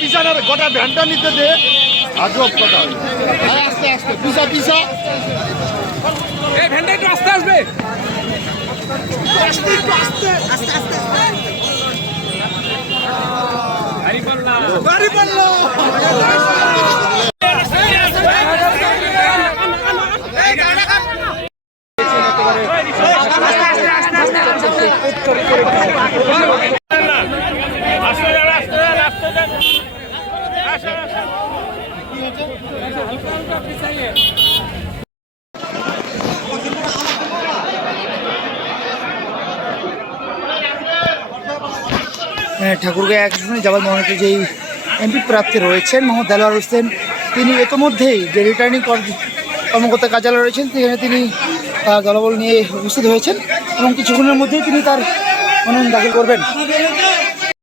পিছানোর গোটা ভ্যানটা নিতে দে আজব কথা আস্তে আস্তে পিছা পিছা এই ভ্যানটা একটু আস্তে আসবে আস্তে আস্তে আস্তে আস্তে গাড়ি পাল্লা ঠাকুরগাঁও এক আসনে যাবার মনোনীত যেই এমপি প্রার্থী রয়েছেন মোহাম্মদ দেলোয়ার হোসেন, তিনি ইতোমধ্যেই যে রিটার্নিং কর্মকর্তা কার্যালয় রয়েছেন সেখানে তিনি দলবল নিয়ে উপস্থিত হয়েছেন এবং কিছুক্ষণের মধ্যেই তিনি তার মনোনয়ন দাখিল করবেন।